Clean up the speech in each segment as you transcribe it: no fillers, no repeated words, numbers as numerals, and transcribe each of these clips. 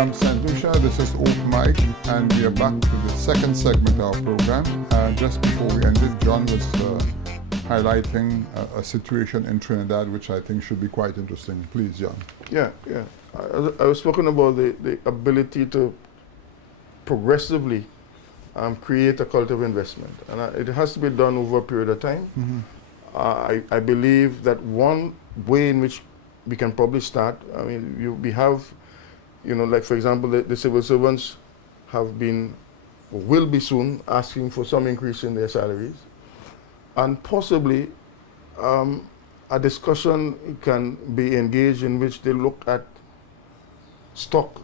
St. Lucia, this is Open Mic, and we are back to the second segment of our program. Just before we ended, John was highlighting a situation in Trinidad which I think should be quite interesting. Please, John. Yeah. I was talking about the ability to progressively create a culture of investment, and it has to be done over a period of time. Mm-hmm. I believe that one way in which we can probably start, I mean, we have, like for example, the civil servants have been, or will be soon, asking for some increase in their salaries. And possibly a discussion can be engaged in which they look at stock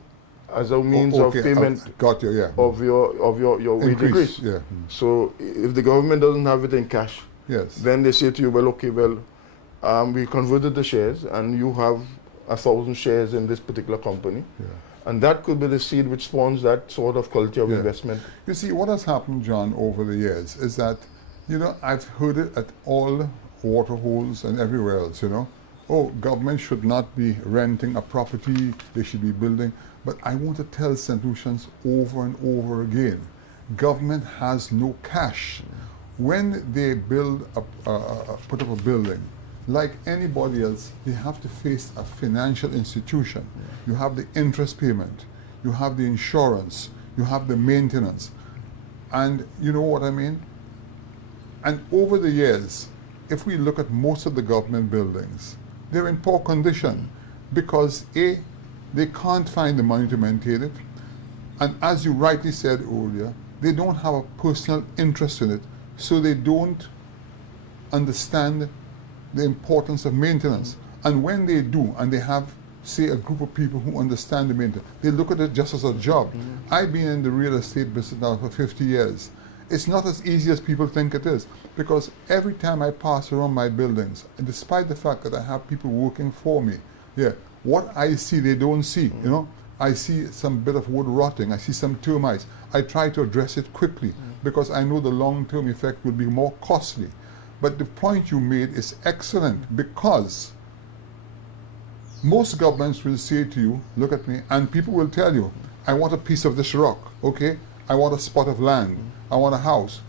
as a means of payment of your wage increase. Yeah. So if the government doesn't have it in cash, then they say to you, well, we converted the shares and you have 1,000 shares in this particular company. Yeah. And that could be the seed which spawns that sort of culture of investment. You see, what has happened, John, over the years is that, I've heard it at all water holes and everywhere else, Oh, government should not be renting a property, they should be building. But I want to tell St. Lucians over and over again, government has no cash. When they build, put up a building, like anybody else, they have to face a financial institution. You have the interest payment, you have the insurance, you have the maintenance. And you know what I mean? And over the years, if we look at most of the government buildings, they're in poor condition because A, they can't find the money to maintain it. And as you rightly said earlier, they don't have a personal interest in it, so they don't understand the importance of maintenance. And when they do, and they have, say, a group of people who understand the maintenance, they look at it just as a job. I've been in the real estate business now for 50 years. It's not as easy as people think it is, because every time I pass around my buildings, and despite the fact that I have people working for me, what I see they don't see, I see some bit of wood rotting, I see some termites. I try to address it quickly because I know the long-term effect will be more costly. But the point you made is excellent, because most governments will say to you, look at me, and people will tell you, I want a piece of this rock, okay? I want a spot of land, I want a house.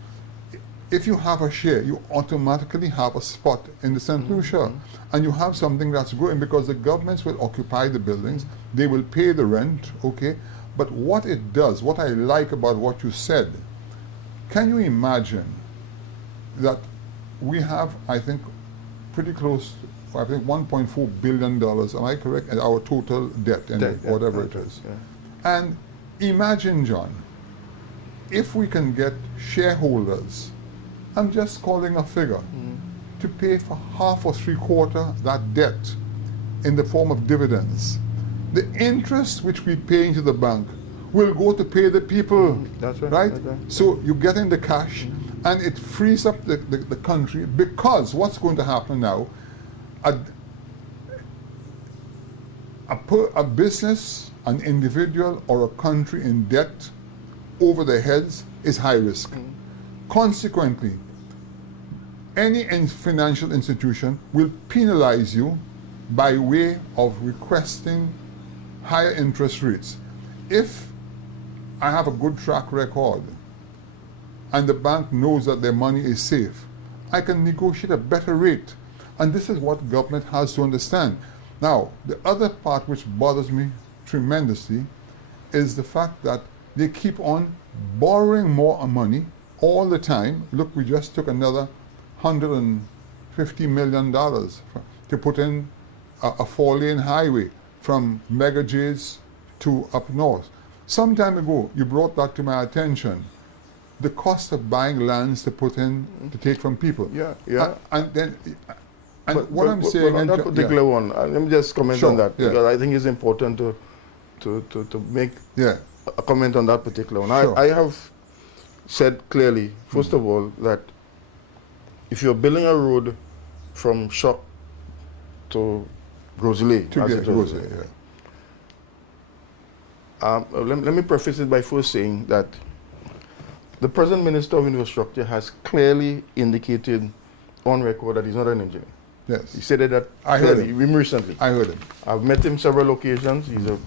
If you have a share, you automatically have a spot in the St. Lucia. And you have something that's growing because the governments will occupy the buildings, they will pay the rent, okay? But what it does, what I like about what you said, can you imagine that we have, I think, pretty close, I think $1.4 billion, am I correct, in our total debt, and whatever it is. Yeah. And imagine, John, if we can get shareholders, I'm just calling a figure, to pay for half or three-quarter that debt in the form of dividends, the interest which we pay into the bank will go to pay the people. That's right. Right? That's right. So you get in the cash, and it frees up the country, because what's going to happen now, a business, an individual, or a country in debt over their heads is high risk. Consequently, any financial institution will penalize you by way of requesting higher interest rates. If I have a good track record and the bank knows that their money is safe, I can negotiate a better rate. And this is what government has to understand. Now, the other part which bothers me tremendously is the fact that they keep on borrowing more money all the time. Look, we just took another $150 million to put in a four-lane highway from Mega J's to up north. Some time ago, you brought that to my attention, the cost of buying lands to put in, to take from people. And then, what I'm saying... on that particular one, let me just comment on that, because I think it's important to make a comment on that particular one. I have said clearly, first of all, that if you're building a road from Shock to Grosley, let me preface it by first saying that the present Minister of Infrastructure has clearly indicated on record that he's not an engineer. Yes. He said that I clearly, heard him recently. I heard him. I've met him several occasions. He's a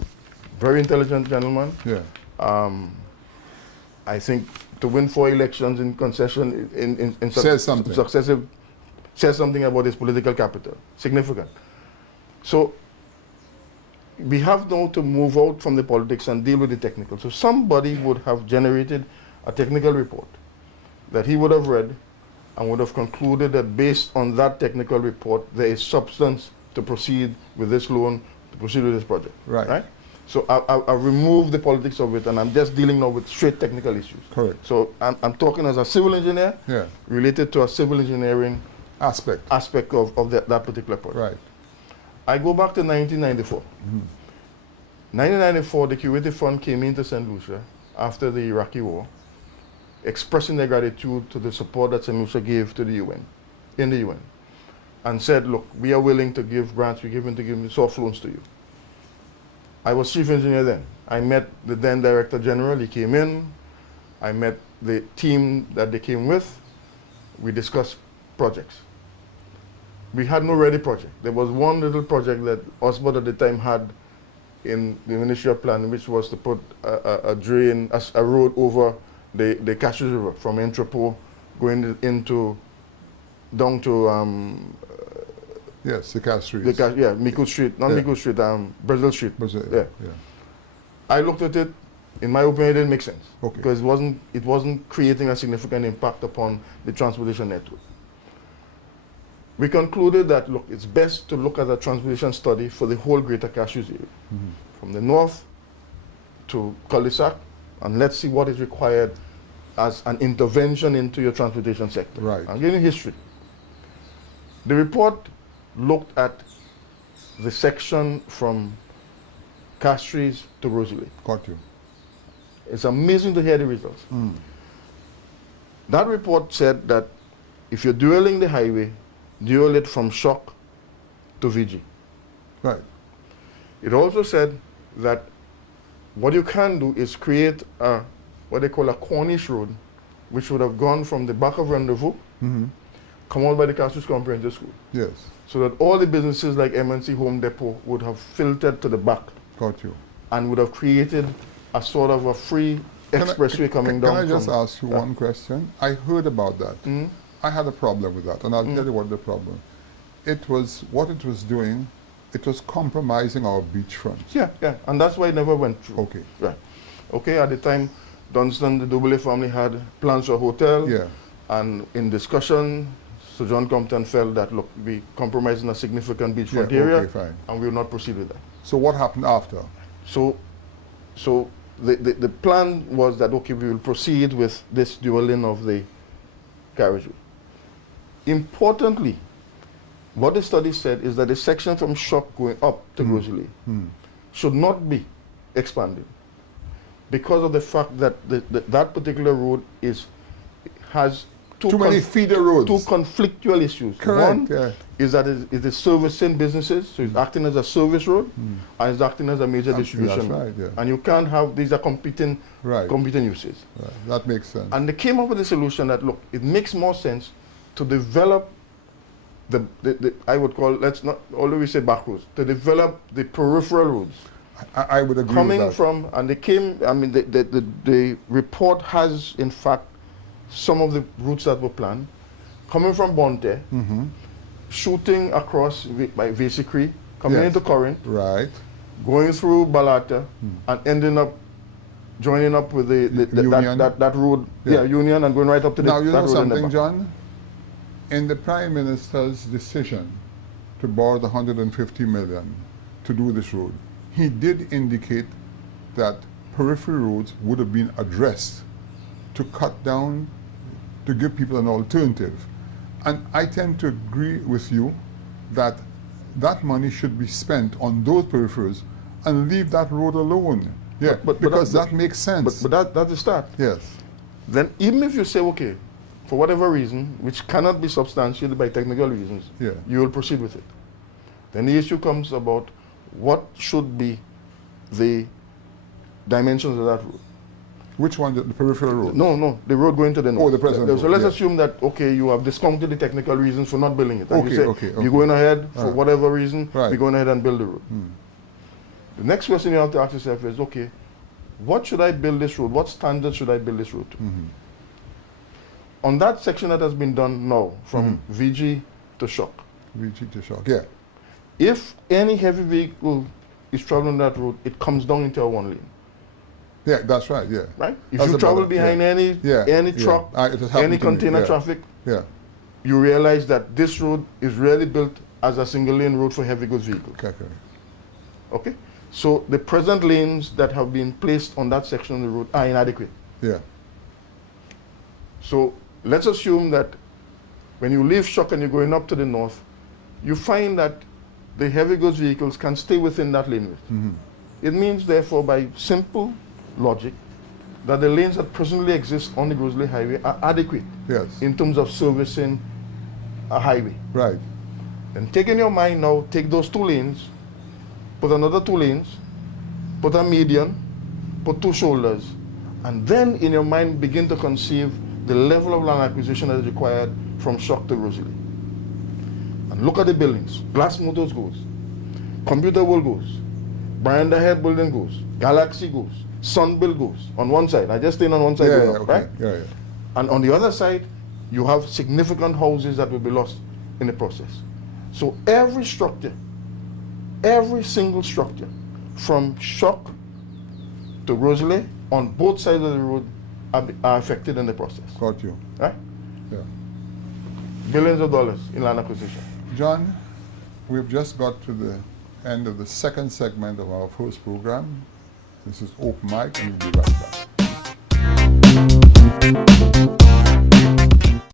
very intelligent gentleman. Yeah. I think to win 4 elections in concession in Says something. successive says something about his political capital. Significant. So we have now to move out from the politics and deal with the technical. So somebody would have generated a technical report that he would have read and would have concluded that based on that technical report, there is substance to proceed with this loan, to proceed with this project. Right. So I removed the politics of it, and I'm just dealing now with straight technical issues. Correct. So I'm talking as a civil engineer, Yeah. related to a civil engineering Aspect. of that particular project. Right. I go back to 1994. 1994, the Curative Fund came into St. Lucia after the Iraqi war, expressing their gratitude to the support that St. Lucia gave to the UN, in the UN, and said, look, we are willing to give grants, we're willing to give soft loans to you. I was chief engineer then. I met the then director general, he came in, I met the team that they came with, we discussed projects. We had no ready project. There was one little project that Osborne at the time had in the Ministry of Planning, which was to put a drain, a road over the Cashews River from Entrepot going into, down to Yes, the Castries. Miku Street, not Miku Street, Brazil Street. Brazil, yeah. I looked at it, in my opinion, it didn't make sense. Okay. Because it wasn't creating a significant impact upon the transportation network. We concluded that, look, it's best to look at a transportation study for the whole greater Cashews area, from the north to cul-de-sac, and let's see what is required as an intervention into your transportation sector. Right. I'm giving you history. The report looked at the section from Castries to Rosalie. Got you. It's amazing to hear the results. That report said that if you're dueling the highway, dual it from Shock to VG. Right. It also said that what you can do is create what they call a Cornish road, which would have gone from the back of Rendezvous, come out by the Castries Comprehensive School. Yes. So that all the businesses like MNC Home Depot would have filtered to the back Got you. and would have created a sort of a free expressway coming down. Can I just ask you one question? I heard about that. I had a problem with that, and I'll tell you what the problem. It was what it was doing. It was compromising our beachfront. Yeah, and that's why it never went through. Okay. Right. Okay, at the time, Dunstan, the Double family had plans for a hotel. Yeah. And in discussion, Sir John Compton felt that, look, we compromising a significant beachfront area, okay, fine. and we will not proceed with that. So what happened after? So the plan was that, okay, we will proceed with this dueling of the carriageway. Importantly, what the study said is that the section from Shock going up to Rosalie should not be expanded because of the fact that that particular road has too many feeder roads. Two conflictual issues. Correct. One is that it is servicing businesses, so it's acting as a service road, and it's acting as a major distribution. That's right, yeah. And you can't have, these are competing uses. Right. That makes sense. And they came up with a solution that, look, it makes more sense to develop the I would call, let's not, although we say back roads, to develop the peripheral roads. I would agree coming with that. from, and they came, I mean, the report has, in fact, some of the routes that were planned, coming from Bonte, shooting across by Vesikri, coming into Corinth, right, going through Balata, and ending up joining up with that road, Union, and going right up to now, the you that know road something, John? In the Prime Minister's decision to borrow the 150 million to do this road, he did indicate that periphery roads would have been addressed to cut down, to give people an alternative. And I tend to agree with you that that money should be spent on those peripheries and leave that road alone. Yeah, because that makes sense. But that's the start. Yes. Then even if you say, okay, for whatever reason, which cannot be substantiated by technical reasons, you will proceed with it. Then the issue comes about what should be the dimensions of that road. Which one, the peripheral road? No, the road going to the north. Oh, the present road. So let's assume that, okay, you have discounted the technical reasons for not building it. And Okay, you say, okay. you're going ahead for whatever reason, we're going ahead and build the road. The next question you have to ask yourself is, okay, what should I build this road? What standards should I build this road to? On that section that has been done now, from VG to Shock, VG to Shock, yeah. if any heavy vehicle is traveling that road, it comes down into a one lane. Yeah, that's right, yeah. Right? If That's you travel about it, behind any truck, it has happened any to me, container yeah. traffic, Yeah, you realize that this road is really built as a single lane road for heavy goods vehicles. okay. Okay? So the present lanes that have been placed on that section of the road are inadequate. Yeah, So let's assume that when you leave Shock and you're going up to the north, you find that the heavy goods vehicles can stay within that lane width. It means, therefore, by simple logic, that the lanes that presently exist on the Grizzly Highway are adequate yes, in terms of servicing a highway. right. Then take in your mind now, take those 2 lanes, put another 2 lanes, put a median, put 2 shoulders, and then in your mind begin to conceive the level of land acquisition that is required from Shock to Rosalie. And look at the buildings. Glass Motors goes, Computer World goes, Miranda Head Building goes, Galaxy goes, Sunbill goes on one side. I just stayed on one side, Yeah, right? okay. Yeah, yeah. And on the other side, you have significant houses that will be lost in the process. So every structure, every single structure, from Shock to Rosalie, on both sides of the road, are affected in the process. Got you. Right? Yeah. Billions of dollars in land acquisition. John, we've just got to the end of the second segment of our first program. This is Open Mic, and we'll be right back.